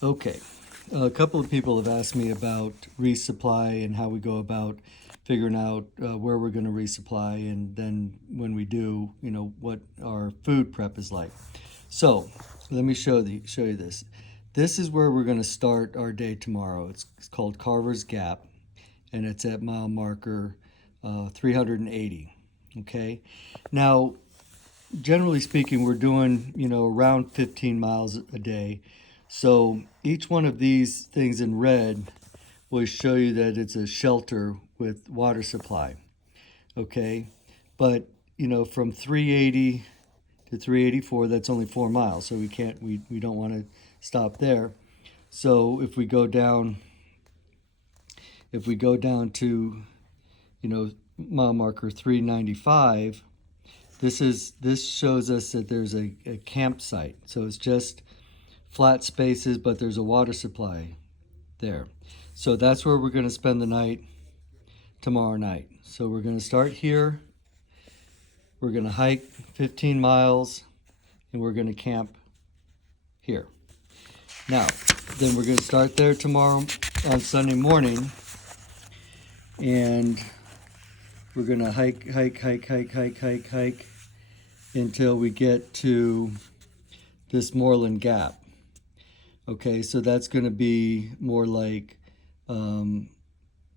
Okay, a couple of people have asked me about resupply and how we go about figuring out where we're going to resupply, and then when we do, what our food prep is like. So let me show you this. This is where we're going to start our day tomorrow. It's called Carver's Gap, and it's at mile marker 380. Okay, now generally speaking, we're doing, around 15 miles a day. So each one of these things in red will show you that it's a shelter with water supply. Okay. But, from 380 to 384, that's only 4 miles. So we don't want to stop there. So if we go down to, mile marker 395, this shows us that there's a campsite. So it's just flat spaces, but there's a water supply there. So that's where we're going to spend the night tomorrow night. So we're going to start here. We're going to hike 15 miles and we're going to camp here. Now, then we're going to start there tomorrow on Sunday morning, and we're going to hike until we get to this Moreland Gap. Okay, so that's going to be more like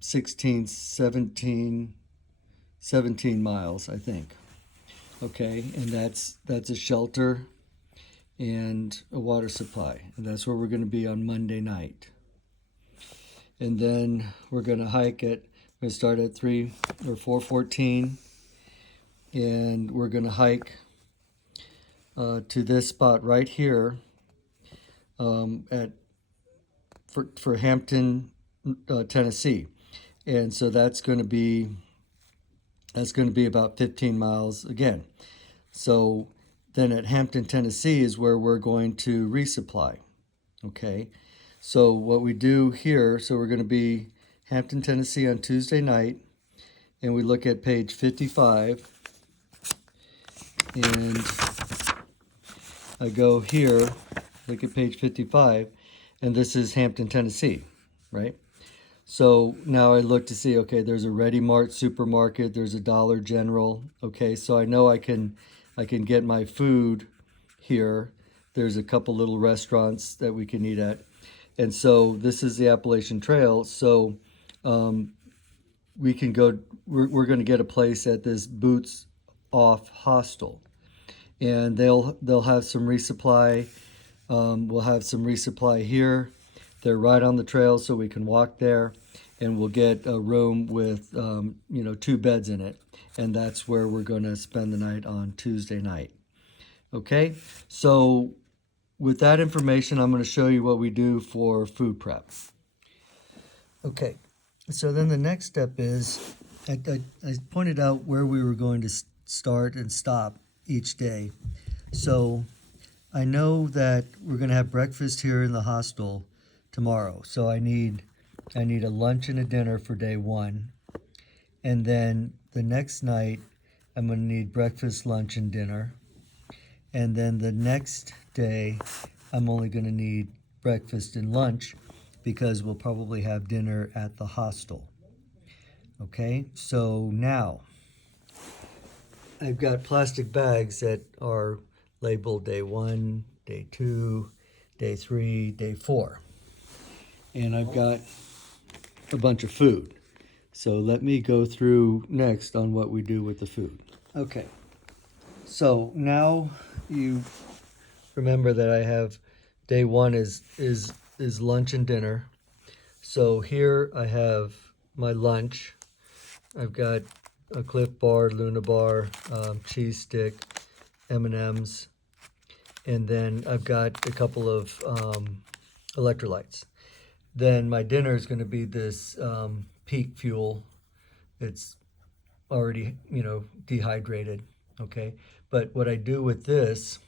16, 17 miles, I think. Okay, and that's a shelter and a water supply, and that's where we're going to be on Monday night. And then we're going to start at 3 or 4:14, and we're going to hike to this spot right here for Hampton, Tennessee, and so that's going to be about 15 miles again. So then at Hampton, Tennessee is where we're going to resupply. Okay, so what we do here, so we're going to be Hampton, Tennessee on Tuesday night, and we look at page 55, and I go here, look at page 55, and this is Hampton, Tennessee, right? So now I look to see, okay, there's a Ready Mart supermarket, there's a Dollar General, okay, so I know I can get my food here. There's a couple little restaurants that we can eat at. And so this is the Appalachian Trail, so we can go, we're going to get a place at this Boots Off Hostel, and they'll have some resupply. We'll have some resupply here. They're right on the trail, so we can walk there, and we'll get a room with 2 beds in it, and that's where we're going to spend the night on Tuesday night. Okay, so with that information, I'm going to show you what we do for food prep. Okay, so then the next step is I pointed out where we were going to start and stop each day. So I know that we're going to have breakfast here in the hostel tomorrow. So I need a lunch and a dinner for day 1. And then the next night, I'm going to need breakfast, lunch, and dinner. And then the next day, I'm only going to need breakfast and lunch because we'll probably have dinner at the hostel. Okay, so now I've got plastic bags that are labeled day 1, day 2, day 3, day 4. And I've got a bunch of food. So let me go through next on what we do with the food. Okay, so now you remember that I have day 1 is lunch and dinner. So here I have my lunch. I've got a Cliff Bar, Luna Bar, cheese stick, M&Ms, and then I've got a couple of electrolytes. Then my dinner is going to be this Peak Fuel. It's already, dehydrated, okay? But what I do with this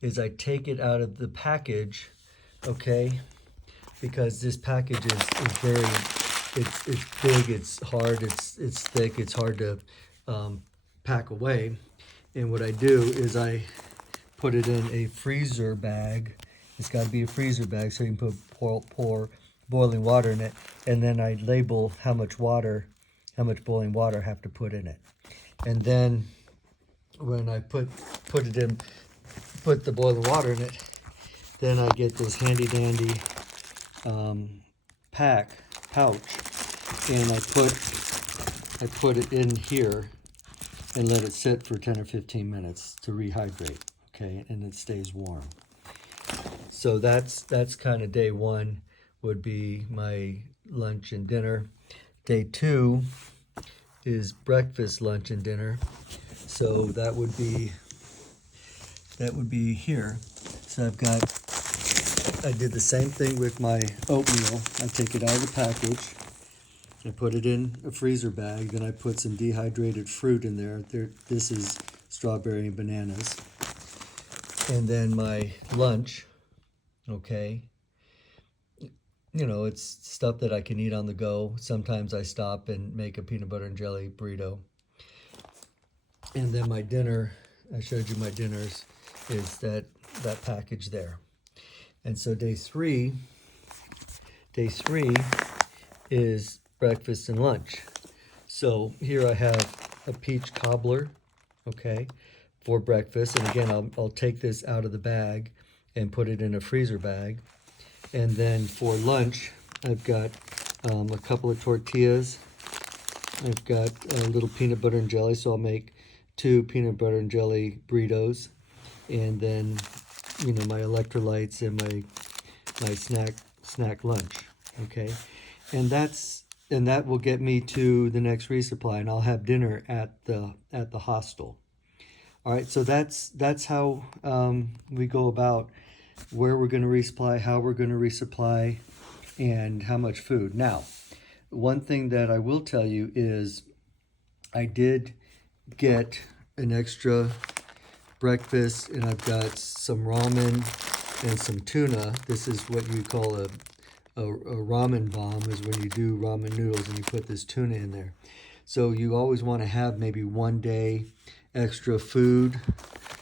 is I take it out of the package, okay? Because this package is very, it's big, it's hard, it's thick, it's hard to pack away. And what I do is I put it in a freezer bag It's got to be a freezer bag so you can pour boiling water in it, and then I label how much boiling water I have to put in it. And then when I put the boiling water in it, then I get this handy dandy pouch, and I put it in here and let it sit for 10 or 15 minutes to rehydrate, okay, and it stays warm. So that's kind of day one would be my lunch and dinner. Day two is breakfast, lunch, and dinner. So that would be here. So I did the same thing with my oatmeal. I take it out of the package. I put it in a freezer bag. Then I put some dehydrated fruit in there. This is strawberry and bananas. And then my lunch, okay. You know, it's stuff that I can eat on the go. Sometimes I stop and make a peanut butter and jelly burrito. And then my dinner, I showed you my dinners, is that package there. And so day three is breakfast and lunch. So here I have a peach cobbler, okay, for breakfast. And again, I'll take this out of the bag and put it in a freezer bag. And then for lunch, I've got a couple of tortillas. I've got a little peanut butter and jelly, so I'll make 2 peanut butter and jelly burritos. And then, you know, my electrolytes and my snack lunch, okay? And that will get me to the next resupply, and I'll have dinner at the hostel. All right, so that's how we go about where we're going to resupply, how we're going to resupply, and how much food. Now, one thing that I will tell you is I did get an extra breakfast, and I've got some ramen and some tuna. This is what you call a ramen bomb, is when you do ramen noodles and you put this tuna in there. So you always want to have maybe one day extra food.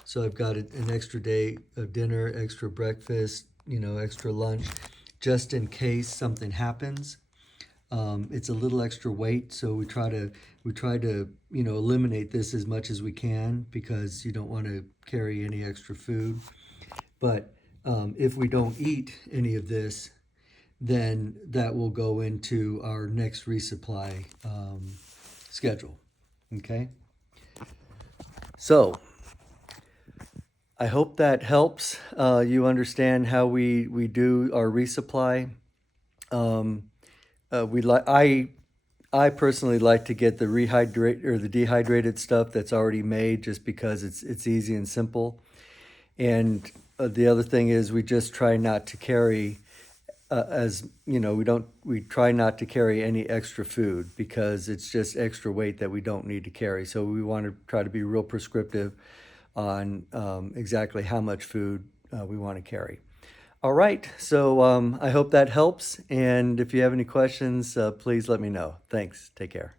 So I've got an extra day of dinner, extra breakfast, you know, extra lunch, just in case something happens. It's a little extra weight, so we try to you know, eliminate this as much as we can, because you don't want to carry any extra food. But if we don't eat any of this, then that will go into our next resupply schedule. Okay. So I hope that helps you understand how we do our resupply. I personally like to get the the dehydrated stuff that's already made, just because it's easy and simple. And the other thing is, we just try not to carry as you know, we try not to carry any extra food, because it's just extra weight that we don't need to carry. So we want to try to be real prescriptive on exactly how much food we want to carry. All right, so I hope that helps, and if you have any questions, please let me know. Thanks. Take care.